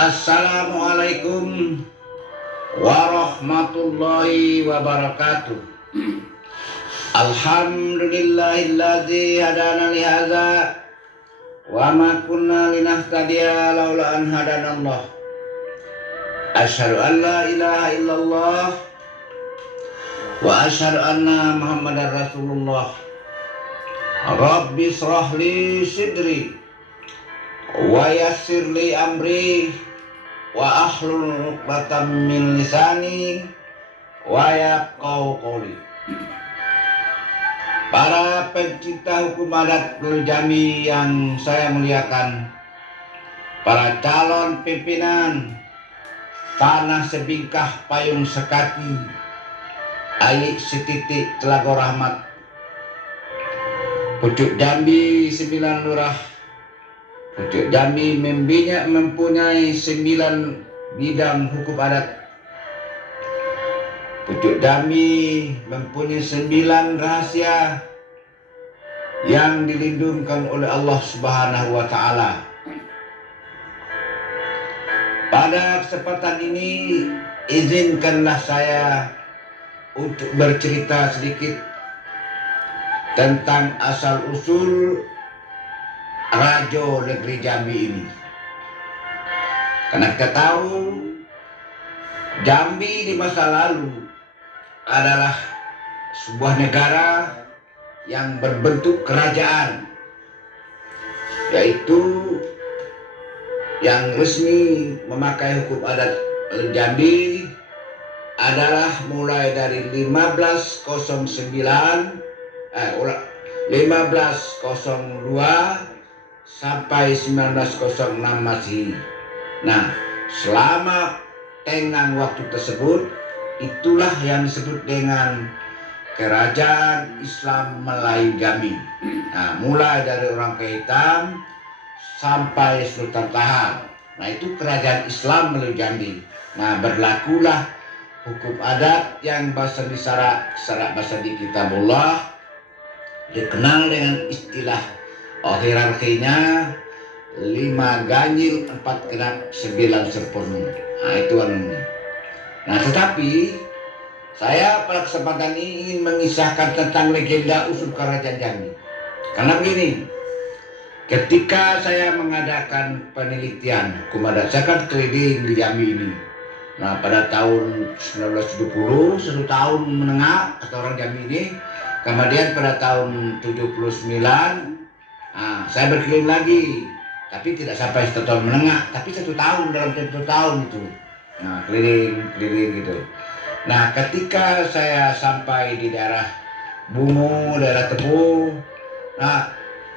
Assalamualaikum warahmatullahi wabarakatuh. Alhamdulillahilladzi hadana li hadza wa ma kunna linahtadiya laula an hadanallah. Asyhadu an la ilaha illallah wa asyhadu anna Muhammadar Rasulullah. Rabbi shrah li sidri wa yassir li amri wa ahlul 'uqdatam min lisani wa yafqahu qawli. Para pencinta hukum adat Jami yang saya muliakan, para calon pimpinan tanah sebingkah payung sekaki Aik setitik Telaga Rahmat, Pucuk Jambi 9 lurah. Pucuk Jambi mempunyai 9 bidang hukum adat. Pucuk Jambi mempunyai 9 rahasia yang dilindungkan oleh Allah Subhanahu wa Ta'ala. Pada kesempatan ini, izinkanlah saya untuk bercerita sedikit tentang asal-usul Rajo Negeri Jambi ini. Karena kita tahu Jambi di masa lalu adalah sebuah negara yang berbentuk kerajaan, yaitu yang resmi memakai hukum adat Jambi adalah mulai dari 1502 sampai 1906 Masehi. Nah, selama tenggang waktu tersebut, itulah yang disebut dengan Kerajaan Islam Melayu Jambi. Nah, mulai dari orang Hitam sampai Sultan Tahal. Nah, itu Kerajaan Islam Melayu Jambi. Nah, berlakulah hukum adat yang bahasa di syarak bahasa di Kitabullah dikenal dengan istilah hierarkinya 5 ganjil, 4 genap, 9 sempurna. Nah, itu anunya. Nah, tetapi saya pada kesempatan ini ingin mengisahkan tentang legenda usul Kerajaan Jambi. Karena begini, ketika saya mengadakan penelitian hukum adat, saya kan keliling di Jambi ini. Nah, pada tahun 1970, 1 tahun menengah kata orang Jambi ini. Kemudian pada tahun 79, saya berkeliling lagi, tapi tidak sampai 1 tahun menengah, tapi 1 tahun, dalam 1 tahun itu. Nah, keliling gitu. Nah, ketika saya sampai di daerah Bungu, daerah Tebu, nah,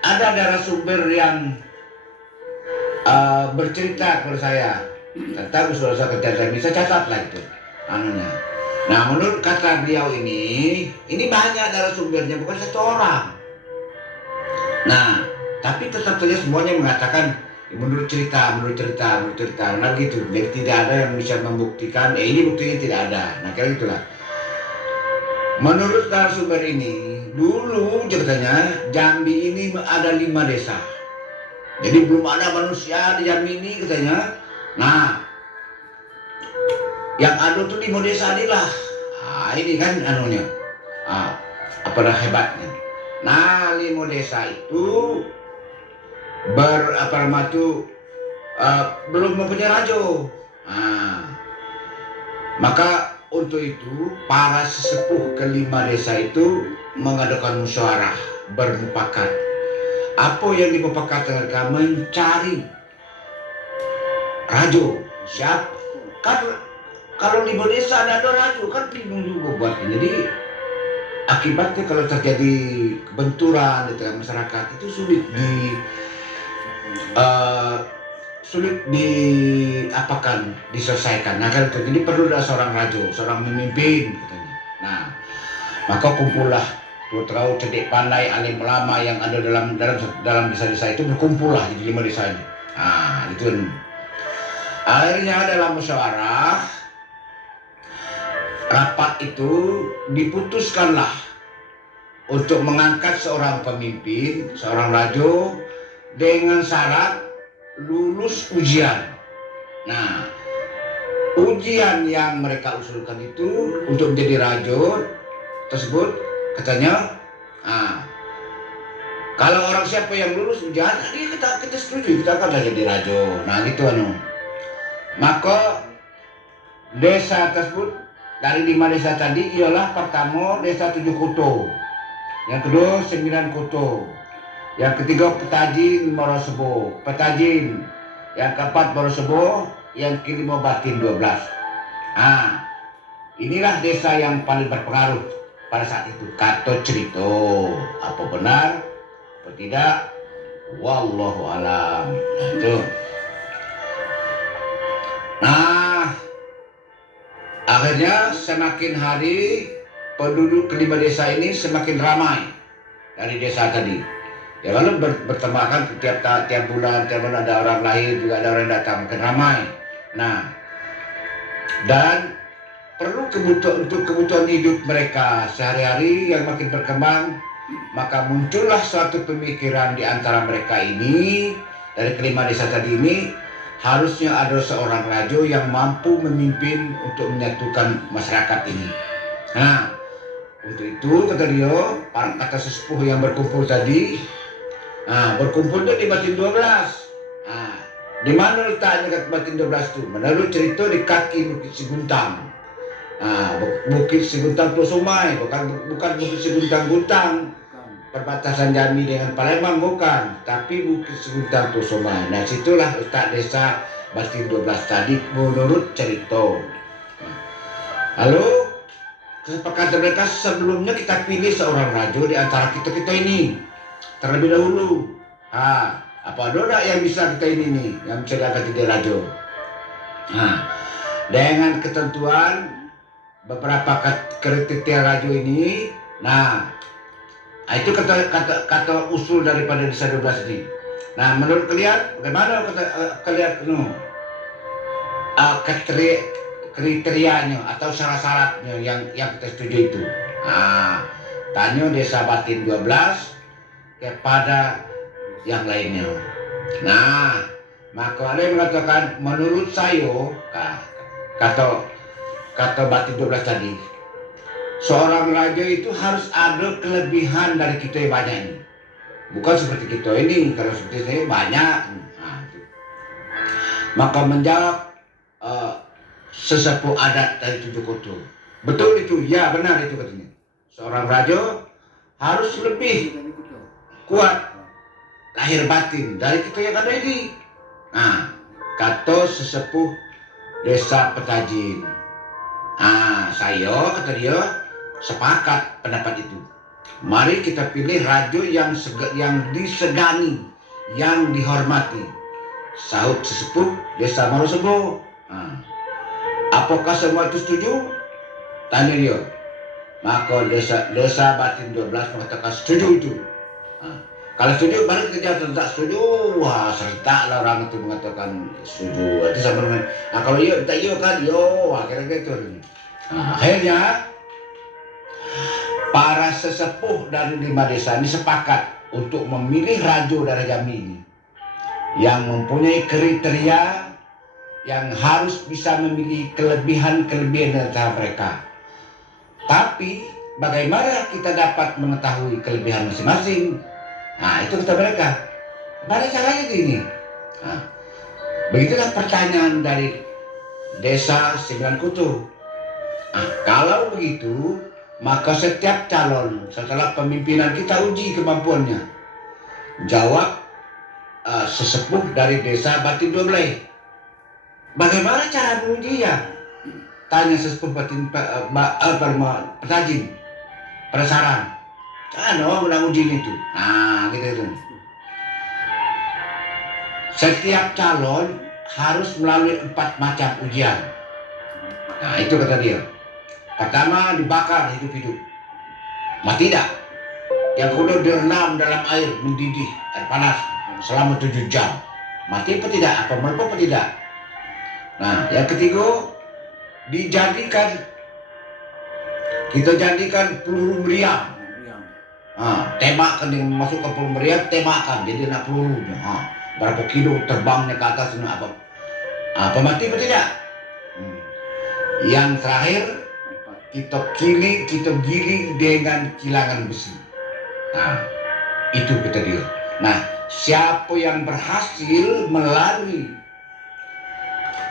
ada daerah sumber yang bercerita kepada saya tentang usul-usul kerjaan Jambi. Saya catatlah itu anunya. Nah, menurut kata beliau ini banyak narasumbernya, bukan 1 orang. Nah, tapi tetap saja semuanya mengatakan menurut cerita, nah gitu. Jadi tidak ada yang bisa membuktikan, ini buktinya tidak ada. Nah, kayak gitulah. Menurut narasumber ini, dulu ceritanya Jambi ini ada 5 desa. Jadi belum ada manusia di Jambi ini katanya. Nah, yang ada tuh 5 desa inilah. Ini kan anunya, apa hebatnya. Nah, 5 desa itu belum mempunyai rajo. Maka untuk itu para sesepuh ke-5 desa itu mengadakan musyawarah, bermufakat. Apa yang dimufakatkan mereka? Mencari rajo. Siapa? Kan kalau di desa ada rajo, kan bingung juga buatnya. Jadi akibatnya kalau terjadi kebenturan di tengah masyarakat itu sulit diselesaikan. Nah, kan jadi perlu ada seorang rajo, seorang pemimpin katanya. Nah, maka kumpullah putra cerdik pandai alim ulama yang ada dalam desa-desa itu, berkumpullah di 5 desa ini. Nah, itu akhirnya dalam musyawarah rapat itu diputuskanlah untuk mengangkat seorang pemimpin, seorang rajo dengan syarat lulus ujian. Nah, ujian yang mereka usulkan itu untuk menjadi raja tersebut katanya, kalau orang siapa yang lulus ujian, dia kita setuju, kita akan jadi raja. Nah gitu Maka desa tersebut dari 5 desa tadi ialah pertama desa 7 kuto, yang kedua 9 kuto, yang ketiga Petajin Morosebo, yang keempat Morosebo, yang kelima Batin 12. Inilah desa yang paling berpengaruh pada saat itu. Kata cerita, apa benar atau tidak, wallahu alam. Itu. Nah, akhirnya semakin hari penduduk kelima desa ini semakin ramai dari desa tadi. Ya lalu bertambah kan tiap bulan ada orang lahir, juga ada orang datang, makin ramai. Nah, dan perlu untuk kebutuhan hidup mereka sehari-hari yang makin berkembang, maka muncullah suatu pemikiran di antara mereka ini, dari kelima desa tadi ini, harusnya ada seorang raja yang mampu memimpin untuk menyatukan masyarakat ini. Nah, untuk itu kata dia, kata sesepuh yang berkumpul tadi, berkumpulnya di Batin 12. Di mana letaknya Batin 12 itu? Menurut cerita di kaki Bukit Siguntang. Bukit Siguntang Tosomai, bukan Bukit Siguntang-Guntang perbatasan Jambi dengan Palembang, bukan, tapi Bukit Siguntang Tosomai. Nah, situlah letak desa Batin 12 tadi menurut cerita. Lalu kesepakatan mereka, sebelumnya kita pilih seorang raja di antara kita ini terlebih dahulu. Apa ada yang bisa kita ini nih, yang bisa diangkat jadi raja? Dengan ketentuan beberapa kriteria raja ini. Nah, itu kata usul daripada desa 12 ini. Nah, menurut kalian bagaimana kalian kriterianya atau syarat-syaratnya yang kita setuju itu? Tanya desa Batin 12 kepada yang lainnya. Nah, maka ada yang mengatakan, menurut saya, kata Batin 12 tadi, seorang raja itu harus ada kelebihan dari kita yang banyak ini. Bukan seperti kita ini, kalau seperti saya banyak. Maka menjawab sesepuh adat dari 7 kutu. Betul itu, ya benar itu katanya. Seorang raja harus lebih kuat lahir batin dari kita yang ada ini. Kata sesepuh desa Petajin. Saya, kata dia, sepakat pendapat itu. Mari kita pilih raja yang disegani, yang dihormati. Sahut sesepuh desa Morosebo. Apakah semua itu setuju? Tanya dia. Maka desa Batin 12 mengatakan setuju itu. Kalau setuju, baru kita jawab tak setuju. Serentaklah orang itu mengatakan setuju. Itu sama dengan, kalau iya, tak iya kan, kira-kira itu. Akhirnya para sesepuh dari 5 desa ini sepakat untuk memilih raja dari Jambi ini yang mempunyai kriteria yang harus bisa memiliki kelebihan-kelebihan dari mereka. Tapi bagaimana kita dapat mengetahui kelebihan masing-masing? Itu kata mereka. Pada caranya gini. Begitulah pertanyaan dari desa 9 kutu. Kalau begitu, maka setiap calon setelah pemimpinan kita uji kemampuannya. Jawab sesepuh dari desa Batin 12. Bagaimana cara mengujinya? Tanya sesepuh Batin Petajin. Penasaran. Orang uji itu. Gitu. Setiap calon harus melalui 4 macam ujian. Itu kata dia. Pertama, dibakar hidup-hidup. Mati tidak. Yang kedua, direndam dalam air mendidih, air panas selama 7 jam. Mati apa tidak? Apa melepuh apa tidak? Yang ketiga, kita jadikan peluru meriam. Tembakkan, dengan masuk ke peluru meriam, tembakkan jadi nak pelurunya. Berapa kilo terbangnya ke atas, apa? Apa mati atau tidak? Hmm. Yang terakhir, kita giling dengan kilangan besi. Nah, itu kita dia. Nah, siapa yang berhasil melalui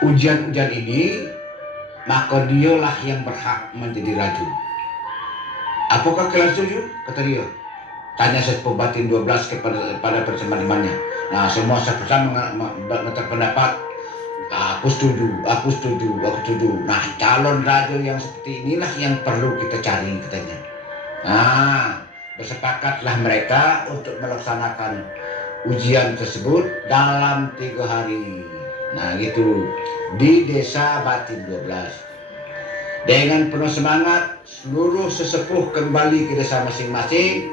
ujian-ujian ini, maka dialah yang berhak menjadi raja. Apakah kalian setuju? Kata dia. Tanya Sesepuh Batin 12 kepada teman-temannya. Nah, semua sama berpendapat, aku setuju, aku setuju, aku setuju. Nah, calon raja yang seperti inilah yang perlu kita cari, katanya. Nah, bersepakatlah mereka untuk melaksanakan ujian tersebut dalam 3 hari. Nah, gitu, di desa Batin 12. Dengan penuh semangat, seluruh sesepuh kembali ke desa masing-masing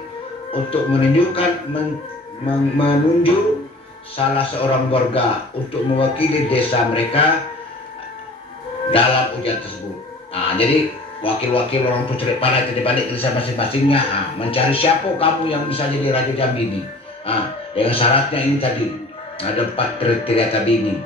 untuk menunjuk salah seorang warga untuk mewakili desa mereka dalam ujian tersebut. Nah, jadi wakil-wakil orang tua cerita pandai di balik desa masing-masingnya, mencari siapa kamu yang bisa jadi Raja Jambi ini. Dengan syaratnya ini tadi, ada 4 kriteria tadi ini.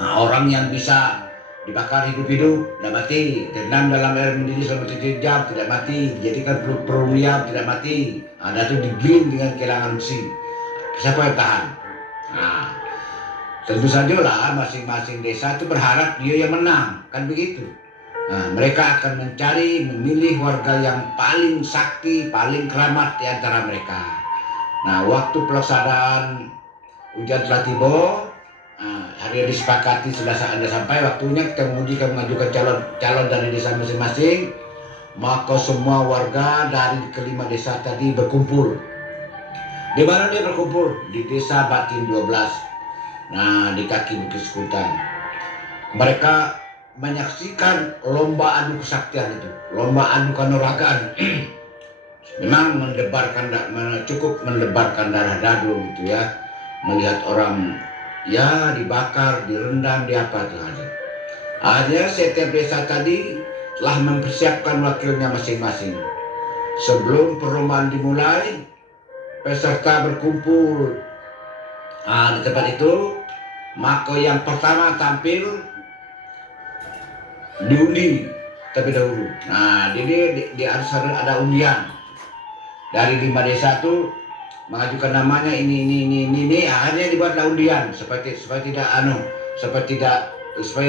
Orang yang bisa dibakar hidup-hidup tidak mati, terendam dalam air mendidih selama 7 jam tidak mati, dijadikan peruliam tidak mati, ada itu digiling dengan kilangan besi. Siapa yang tahan? Nah, tentu saja lah masing-masing desa itu berharap dia yang menang, kan begitu. Nah, mereka akan memilih warga yang paling sakti, paling keramat di antara mereka. Nah, waktu pelaksanaan ujian telah tiba. Hari yang disepakati sudah Anda sampai, waktunya kita mengajukan calon dari desa masing-masing. Maka semua warga dari kelima desa tadi berkumpul. Di mana dia berkumpul? Di desa Batin 12. Nah, di kaki Bukit Sekutan. Mereka menyaksikan lomba adu kesaktian itu, lomba adu kanuragan. Memang cukup mendebarkan darah dadu gitu ya, melihat orang ya dibakar, direndam, diapa itu aja. Akhirnya setiap desa tadi telah mempersiapkan wakilnya masing-masing. Sebelum perlombaan dimulai, peserta berkumpul di tempat itu. Maka yang pertama tampil diundi terlebih dahulu. Nah, jadi dia harus ada undian dari 5 desa itu mengajukan namanya ini, akhirnya dibuatlah undian supaya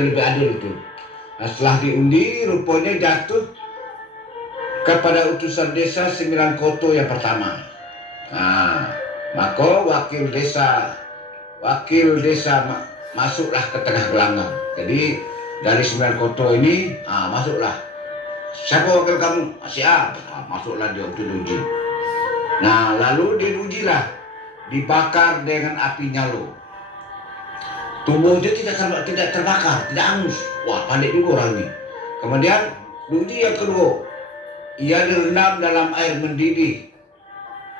lebih adil itu. Nah, setelah diundi, rupanya jatuh kepada utusan desa 9 Koto yang pertama. Nah, maka wakil desa masuklah ke tengah gelanggang. Jadi dari 9 Koto ini masuklah. Siapa wakil kamu? Siap. Masuklah dia untuk diuji. Nah, lalu diujilah, dibakar dengan api nyalo. Tubuhnya tidak terbakar, tidak hangus. Wah, pandai juga orang ini. Kemudian diuji yang kedua, ia direndam dalam air mendidih,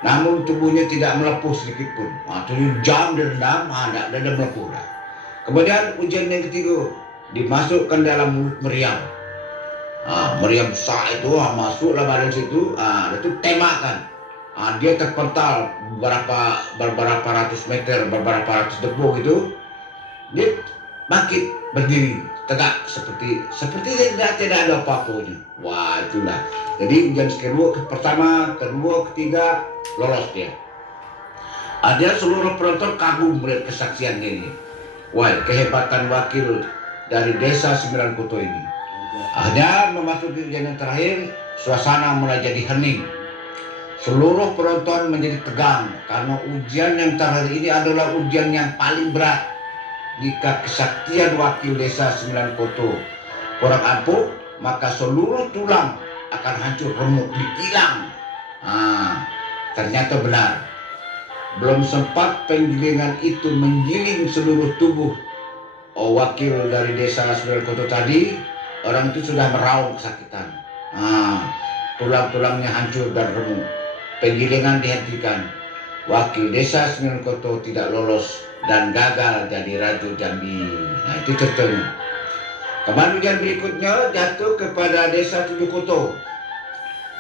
namun tubuhnya tidak melepuh sedikit pun. 7 jam direndam, tidak melepuh. Kemudian ujian yang ketiga, dimasukkan dalam mulut meriam. Meriam besar itu masuklah badan situ, itu temakan. Dia terpental beberapa ratus meter, beberapa ratus debu gitu. Dia bangkit berdiri tegak seperti tidak ada apa-apanya. Wah, itulah. Jadi ujian pertama, kedua, ketiga lolos dia. Ada seluruh penonton kagum melihat kesaksian ini. Wah, kehebatan wakil dari desa 9 Koto ini. Akhirnya memasuki ujian yang terakhir, suasana mulai jadi hening. Seluruh penonton menjadi tegang karena ujian yang terakhir ini adalah ujian yang paling berat. Jika kesaktian wakil desa 9 Koto kurang ampuh, maka seluruh tulang akan hancur remuk, hilang. Ternyata benar. Belum sempat penggilingan itu menggiling seluruh tubuh wakil dari desa 9 Koto tadi, orang itu sudah meraung kesakitan. Tulang-tulangnya hancur dan remuk. Penggilingan dihentikan. Wakil desa 9 Koto tidak lolos dan gagal jadi Raja Jambi. Nah, itu ceritanya. Kemudian berikutnya jatuh kepada desa 7 Koto.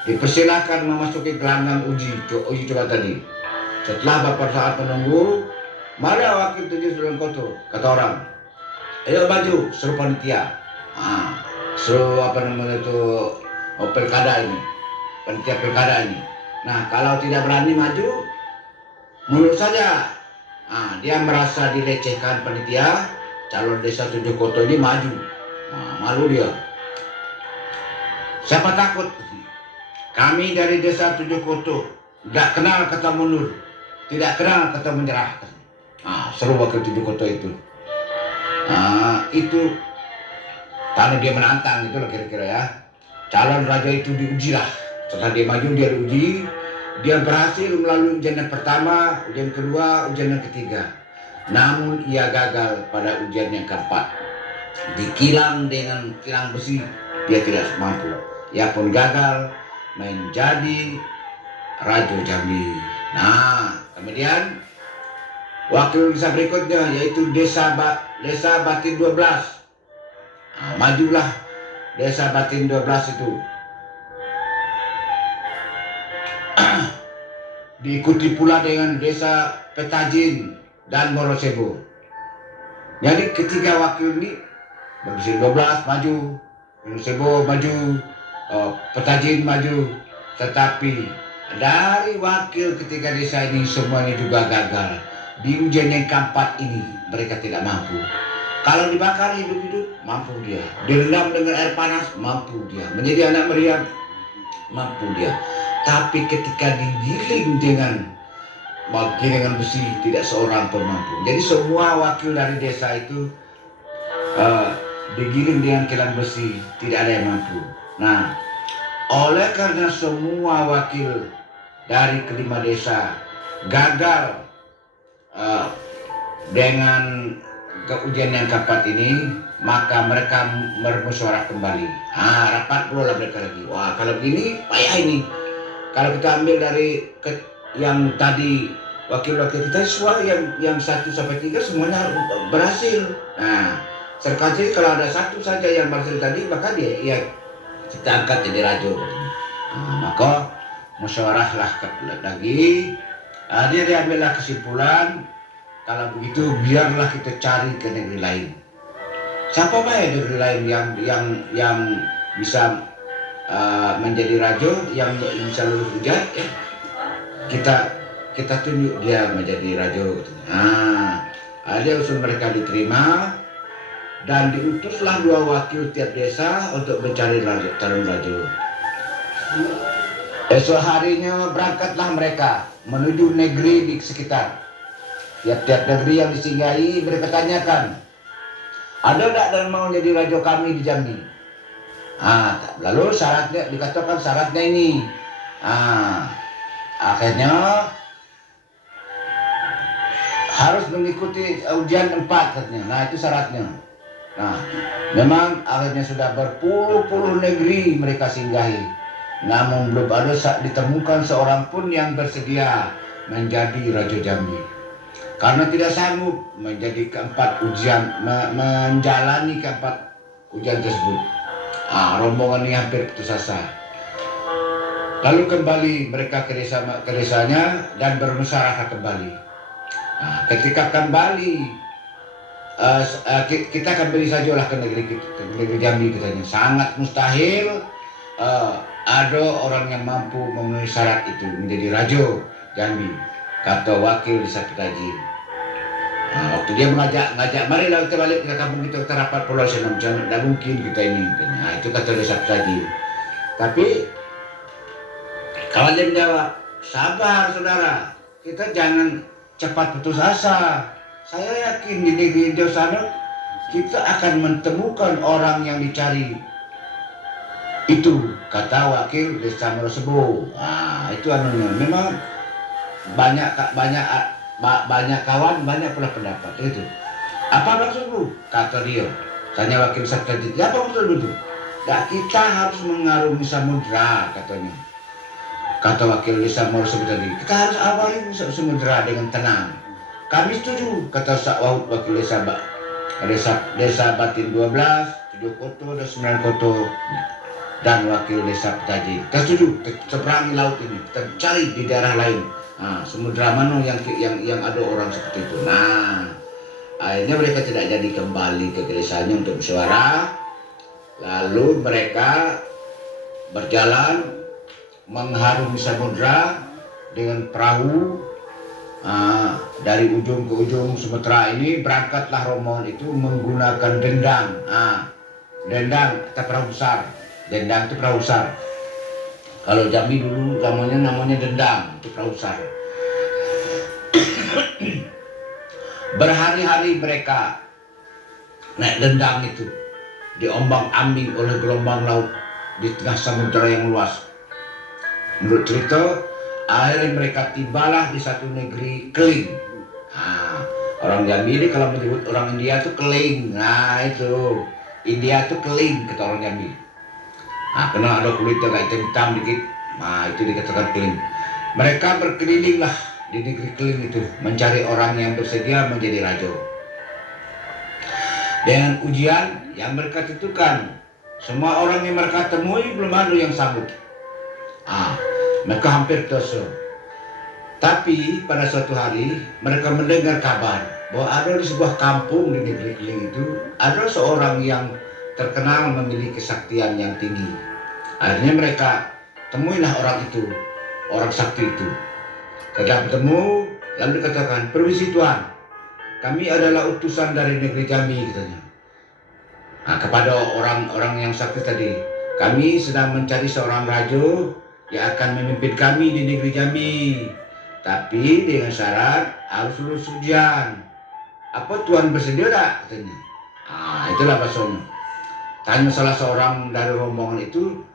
Dipersilakan memasuki gelanggang uji coba tadi. Setelah beberapa saat menunggu, mana wakil 7 Koto? Kata orang, ayo maju, seru panitia. Seru apa namanya itu, pilkada ini, panitia pilkada ini. Nah, kalau tidak berani maju, menurut saja, dia merasa dilecehkan panitia, calon desa Tujuh Koto ini maju. Malu dia. Siapa takut? Kami dari desa Tujuh Koto tidak kenal kata mundur, tidak kenal kata menyerah. Seru wakil Tujuh Koto itu. Itu karena dia menantang itu lah kira-kira ya. Calon raja itu diuji lah. Setelah dia maju dia diuji. Dia berhasil melalui ujian yang pertama, ujian kedua, ujian yang ketiga. Namun ia gagal pada ujian yang keempat. Dikilang dengan kilang besi, dia tidak mampu. Ia pun gagal menjadi Raja Jambi. Nah, kemudian wakil desa berikutnya yaitu desa Batin 12. Majulah desa Batin 12 itu. Diikuti pula dengan desa Petajin dan Morosebo. Jadi ketiga wakil ini, Batin 12 maju, Morosebo maju, Petajin maju, tetapi dari wakil ketiga desa ini semuanya juga gagal. Di ujian yang keempat ini mereka tidak mampu. Kalau dibakar hidup-hidup, mampu dia. Direndam dengan air panas, mampu dia. Menjadi anak meriam, mampu dia. Tapi ketika digiling dengan besi, tidak seorang pun mampu. Jadi semua wakil dari desa itu digiling dengan kilang besi, tidak ada yang mampu. Nah, oleh karena semua wakil dari kelima desa gagal dengan ujian yang keempat ini, maka mereka bermusyawarah kembali. Rapat pula mereka lagi. Wah, kalau begini payah ini. Kalau kita ambil dari yang tadi wakil-wakil kita semua yang 1 sampai 3 semuanya berhasil. Nah, sekali kalau ada satu saja yang berhasil tadi, maka dia kita angkat jadi raja. Maka musyawarahlah lagi. Dia diambillah kesimpulan, kalau begitu biarlah kita cari ke negeri lain. Siapa baik negeri lain yang bisa menjadi raja, yang bisa lulus ujian, kita tunjuk dia menjadi raja. Dia usul mereka diterima dan diutuslah 2 wakil tiap desa untuk mencari calon raja. Esok harinya berangkatlah mereka menuju negeri di sekitar. Tiap-tiap negeri yang disinggahi mereka tanyakan, ada tak dan mau jadi raja kami di Jambi? Lalu syaratnya dikatakan syaratnya ini. Akhirnya harus mengikuti ujian 4 katanya. Nah, itu syaratnya. Nah, memang akhirnya sudah berpuluh-puluh negeri mereka singgahi. Namun belum ada ditemukan seorang pun yang bersedia menjadi Raja Jambi. Karena tidak sanggup menjadi keempat ujian, menjalani keempat ujian tersebut. Rombongan ini hampir putus asa. Lalu kembali mereka ke desanya dan bermusyawarah kembali. Ketika kembali, kita kembali sajalah ke negeri Jambi katanya. Sangat mustahil ada orang yang mampu memenuhi syarat itu menjadi Raja Jambi, kata wakil desa Petajin. Waktu dia ngajak, marilah kita balik ke kampung kita rapat Pulau Senam, tidak mungkin kita ini. Itu kata desa Petajin. Tapi kawan dia menjawab, sabar saudara, kita jangan cepat putus asa. Saya yakin di negeri jauh sana kita akan menemukan orang yang dicari. Itu kata wakil desa Morosebo. Itu memang banyak kawan, banyak pula pendapat itu. Apa maksudmu? Kata dia. Tanya wakil desa Petajin, apa maksudmu itu? Kita harus mengarungi samudra katanya. Kata wakil desa Morosebo tadi, kita harus awali samudra dengan tenang. Kami setuju, kata wakil desa Batin 12, 7 Koto dan 9 Koto dan wakil desa Petajin. Kita setuju, kita seberangi laut ini, kita cari di daerah lain. Samudra mana yang ada orang seperti itu. Akhirnya mereka tidak jadi kembali ke desanya untuk bersuara. Lalu mereka berjalan mengharungi samudra dengan perahu. Dari ujung ke ujung Sumatera ini berangkatlah rombongan itu menggunakan dendang. Dendang atau perahu besar. Dendang itu perahu besar. Kalau Jambi dulu namanya dendang, itu perahu besar. Berhari-hari mereka naik dendang itu, diombang-ambing oleh gelombang laut di tengah samudera yang luas. Menurut cerita, akhirnya mereka tibalah di satu negeri Keling. Orang Jambi ini kalau menyebut orang India itu Keling. Nah itu, India itu Keling kata orang Jambi. Kena ada kulitnya agak hitam dikit, itu dikatakan Keling. Mereka berkelilinglah di negeri Keling itu mencari orang yang bersedia menjadi raja. Dengan ujian yang mereka tentukan, semua orang yang mereka temui belum ada yang sanggup. Mereka hampir terasa. Tapi pada suatu hari mereka mendengar kabar bahwa ada di sebuah kampung di negeri Keling itu ada seorang yang terkenal memiliki kesaktian yang tinggi. Akhirnya mereka temuilah orang itu, orang sakti itu. Setelah bertemu, lalu dikatakan, "Permisi Tuhan, kami adalah utusan dari negeri Jambi," katanya. Kepada orang-orang yang sakti tadi, "Kami sedang mencari seorang raja yang akan memimpin kami di negeri Jambi. Tapi dengan syarat harus lulus ujian. Apa Tuhan bersedia tak?" katanya. Itulah bahasanya. Tanya salah seorang dari rombongan itu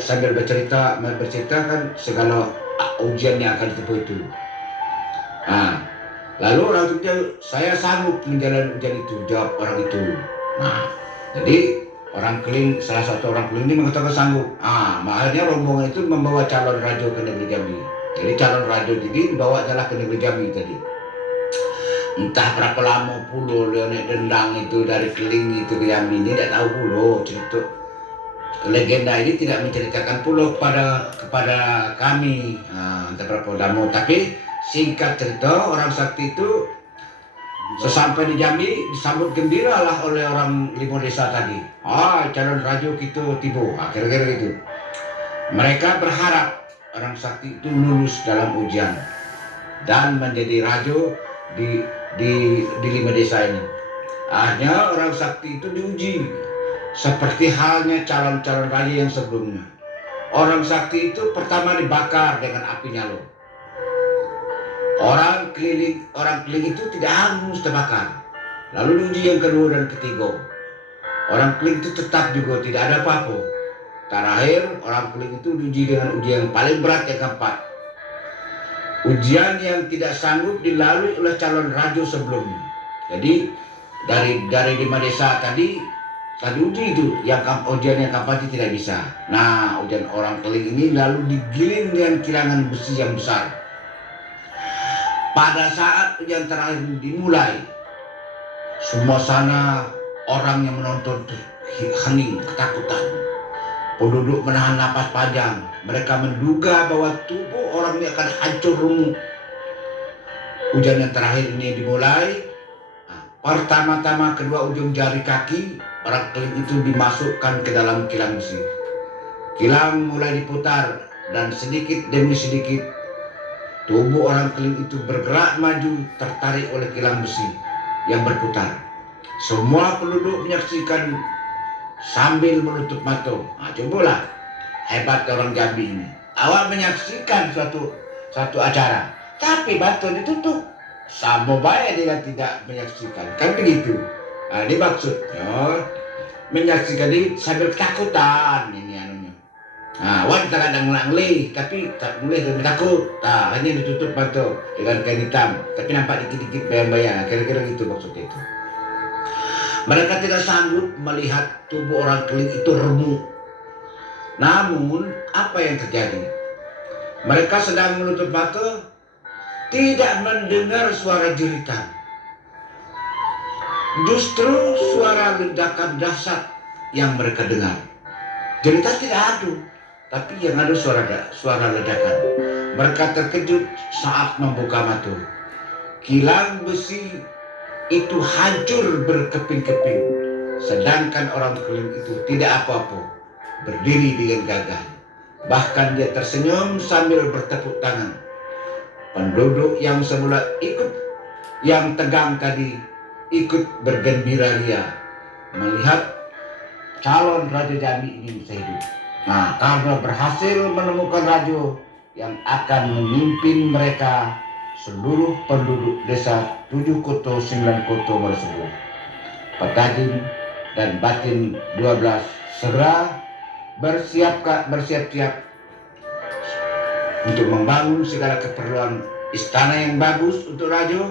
sambil berceritakan segala ujian yang akan ditempuh itu. Lalu orang itu jawab, "Saya sanggup menjalani ujian itu," jawab orang itu. Jadi orang Keling, salah satu orang Keling ini mengatakan sanggup. Akhirnya rombongan itu membawa calon raja ke negeri Jambi. Jadi calon raja ini dibawa jalan ke negeri Jambi tadi. Entah berapa lama puluh dia naik dendang itu dari Keling itu ke Jambi ini, tidak tahu puluh cerita. Legenda ini tidak menceritakan puluh kepada kami entah berapa lama. Tapi singkat cerita, orang sakti itu sesampai di Jambi disambut gembira lah oleh orang 5 desa tadi. Calon raja kita tiba. Kira-kira gitu. Mereka berharap orang sakti itu lulus dalam ujian dan menjadi raja di 5 desa ini. Akhirnya orang sakti itu diuji seperti halnya calon-calon raja yang sebelumnya. Orang sakti itu pertama dibakar dengan api nyala. Orang Keling itu tidak hangus terbakar. Lalu diuji yang kedua dan ketiga. Orang Keling itu tetap juga tidak ada apa-apa. Terakhir orang Keling itu diuji dengan ujian yang paling berat yang keempat. Ujian yang tidak sanggup dilalui oleh calon raja sebelumnya. Jadi dari 5 desa tadi uji itu, ujian yang keempat itu tidak bisa. Ujian orang Keling ini lalu digiling dengan kilangan besi yang besar. Pada saat ujian terakhir dimulai, semua sana orang yang menonton hening ketakutan. Penduduk menahan napas panjang. Mereka menduga bahwa tubuh orang ini akan hancur remuk. Ujian yang terakhir ini dimulai. Pertama-tama kedua ujung jari kaki orang Keling itu dimasukkan ke dalam kilang besi. Kilang mulai diputar dan sedikit demi sedikit tubuh orang Keling itu bergerak maju tertarik oleh kilang besi yang berputar. Semua penduduk menyaksikan sambil menutup mata. Cobalah hebat orang Jambi ini. Awak menyaksikan suatu acara, tapi mata ditutup. Sama baik dia tidak menyaksikan. Kan begitu. Ini maksudnya menyaksikan ini sambil ketakutan ini anunya. Wan kadang ngelih tapi tak boleh takut. Hanya ditutup mata dengan kain hitam, tapi nampak dikit-dikit bayang-bayang. Kira-kira gitu maksudnya itu. Mereka tidak sanggup melihat tubuh orang Keling itu remuk. Namun apa yang terjadi? Mereka sedang menutup mata, tidak mendengar suara jeritan. Justru suara ledakan dahsyat yang mereka dengar. Jeritan tidak ada, tapi yang ada suara ledakan. Mereka terkejut saat membuka mata. Kilang besi itu hancur berkeping-keping, sedangkan orang keliling itu tidak apa-apa, berdiri dengan gagah. Bahkan dia tersenyum sambil bertepuk tangan. Penduduk yang semula ikut, yang tegang tadi, ikut bergembira ria melihat calon Raja Jambi ini bisa hidup. Nah, karena berhasil menemukan raja yang akan memimpin mereka, seluruh penduduk desa 7 kota 9 kota tersebut, Petajin dan Batin 12 segera bersiap-siap untuk membangun segala keperluan istana yang bagus untuk raja.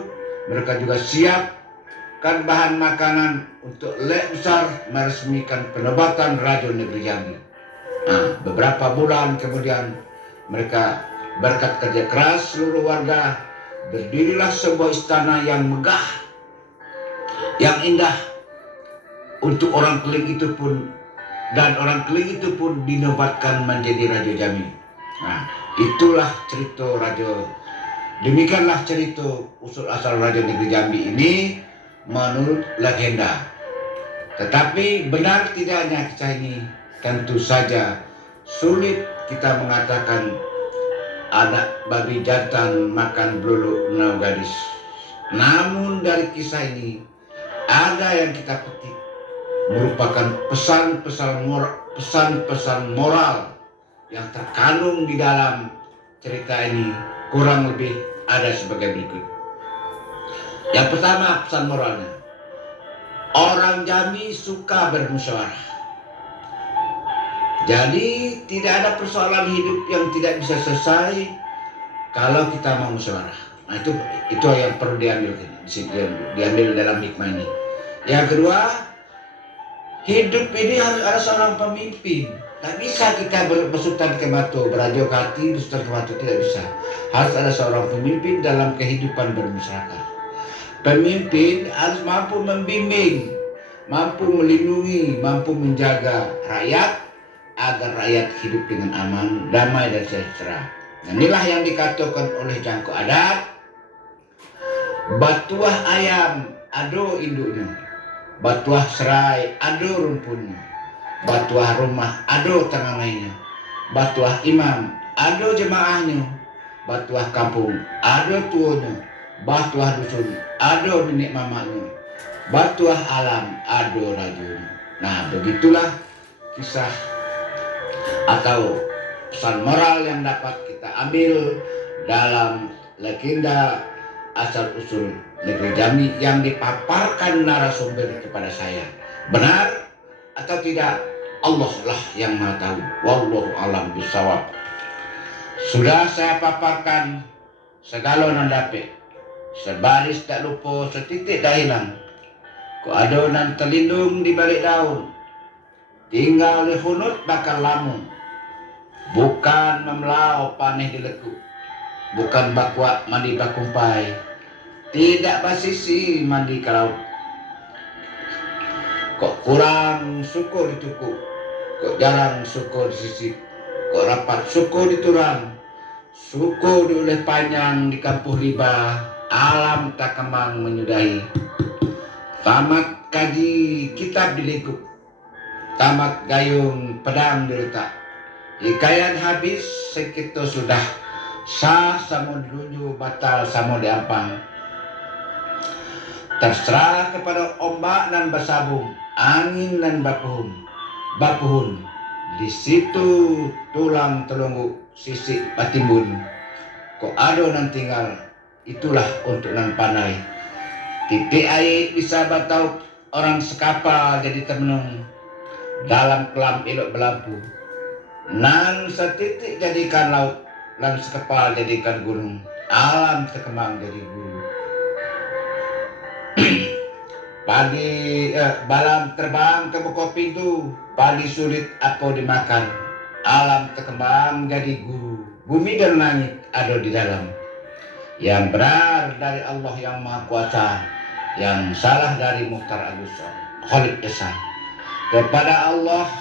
Mereka juga siapkan bahan makanan untuk lek besar meresmikan penobatan Raja Negeri Jambi. Nah, beberapa bulan kemudian mereka berkat kerja keras seluruh warga, berdirilah sebuah istana yang megah, yang indah untuk orang keling itu pun, dan orang keling itu pun dinobatkan menjadi Raja Jambi. Nah, itulah cerita Raja. Demikianlah cerita usul asal Raja Negeri Jambi ini menurut legenda. Tetapi benar tidaknya kisah ini, tentu saja sulit kita mengatakan anak babi jantan makan beluluk nau gadis. Namun dari kisah ini ada yang kita petik, merupakan pesan-pesan moral yang terkandung di dalam cerita ini, kurang lebih ada sebagai berikut. Yang pertama, pesan moralnya, orang Jambi suka bermusyawarah. Jadi tidak ada persoalan hidup yang tidak bisa selesai kalau kita mau musyawarah. Nah, itu yang perlu diambil dalam hikmah ini. Yang kedua, hidup ini harus ada seorang pemimpin. Tak bisa kita bersutan ke batu, berajo hati, bersutan ke batu, tidak bisa. Harus ada seorang pemimpin dalam kehidupan bermasyarakat. Pemimpin harus mampu membimbing, mampu melindungi, mampu menjaga rakyat agar rakyat hidup dengan aman, damai dan sejahtera. Nah, inilah yang dikatakan oleh jangkau adat, batuah ayam ado induknya, batuah serai ado rumpunnya, batuah rumah ado tanganainya, batuah imam ado jemaahnya, batuah kampung ado tuanya, batuah dusun ado nenek mamanya, batuah alam ado rajanya. Nah, begitulah kisah atau pesan moral yang dapat kita ambil dalam legenda asal-usul negeri Jambi yang dipaparkan narasumber kepada saya. Benar atau tidak, Allah lah yang Maha tahu. Wallahu alam bisawab. Sudah saya paparkan segala nandape, sebaris tak lupa, setitik tak hilang. Ku adonan terlindung di balik daun, tinggal di hunut bakal lamun, bukan memelau paneh di lekuk, bukan bakwa mandi bakumpai, tidak basisi mandi ke laut. Kok kurang syukur ditukuk, kok jarang syukur disisip, kok rapat syukur diturang, syukur diuleh panjang di kampuh riba, alam tak kemang menyudahi. Tamat kaji kitab dilingkup, tamat gayung pedang diletak, hikayat habis sekitu sudah, sah samo dilunju batal samo diampang. Terserah kepada ombak dan bersabung, angin dan bapuhun. Di situ tulang telungguk sisik patimbun. Kok ado nan tinggal, itulah untuk nan pandai. Titik air bisa batau orang sekapal jadi temenung, dalam kelam elok berlampu. Nan setitik jadikan laut, lan sekepal jadikan gunung, alam terkembang jadi guru. Pagi balam terbang ke buka pintu, pagi sulit apa dimakan, alam terkembang jadi guru. Bumi dan langit ada di dalam. Yang benar dari Allah yang Maha Kuasa, yang salah dari Mukhtar Agus Khalid Esa. Kepada Allah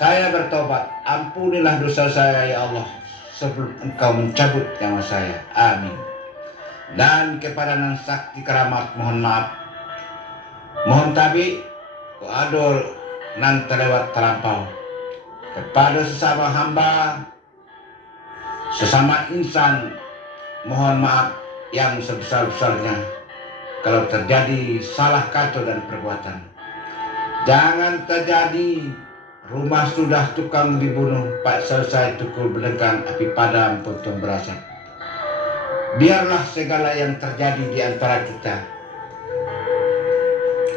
saya bertobat, ampunilah dosa saya ya Allah sebelum Engkau mencabut nyawa saya. Amin. dan kepada Nan Sakti Keramat mohon maaf. Mohon tabi ku adol nan terlewat terlampau. Kepada sesama hamba, sesama insan, mohon maaf yang sebesar-besarnya kalau terjadi salah kata dan perbuatan. Jangan terjadi rumah sudah tukang dibunuh, pak selesai tukul berdengkan, api padam puntung berasap. Biarlah segala yang terjadi di antara kita.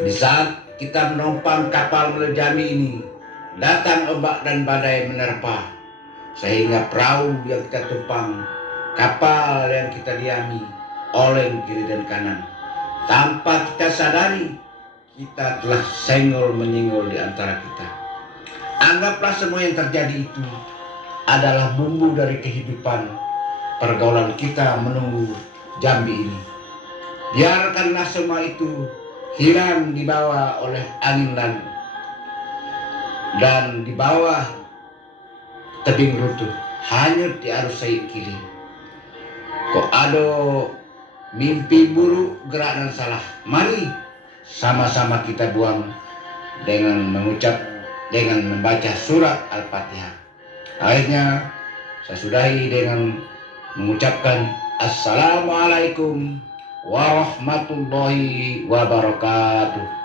Di saat kita menumpang kapal melejami ini, datang ombak dan badai menerpa, sehingga perahu yang kita tumpang, kapal yang kita diami, oleng kiri dan kanan. Tanpa kita sadari, kita telah senggol menyinggol di antara kita. Anggaplah semua yang terjadi itu adalah bumbu dari kehidupan pergaulan kita menunggu Jambi ini. Biarkanlah semua itu hilang dibawa oleh angin dan di bawah tebing runtuh, hanyut di arus saik kili. Kok ada mimpi buruk, gerak dan salah, mari sama-sama kita buang dengan membaca surat Al-Fatihah. Akhirnya saya sudahi dengan mengucapkan Assalamualaikum warahmatullahi wabarakatuh.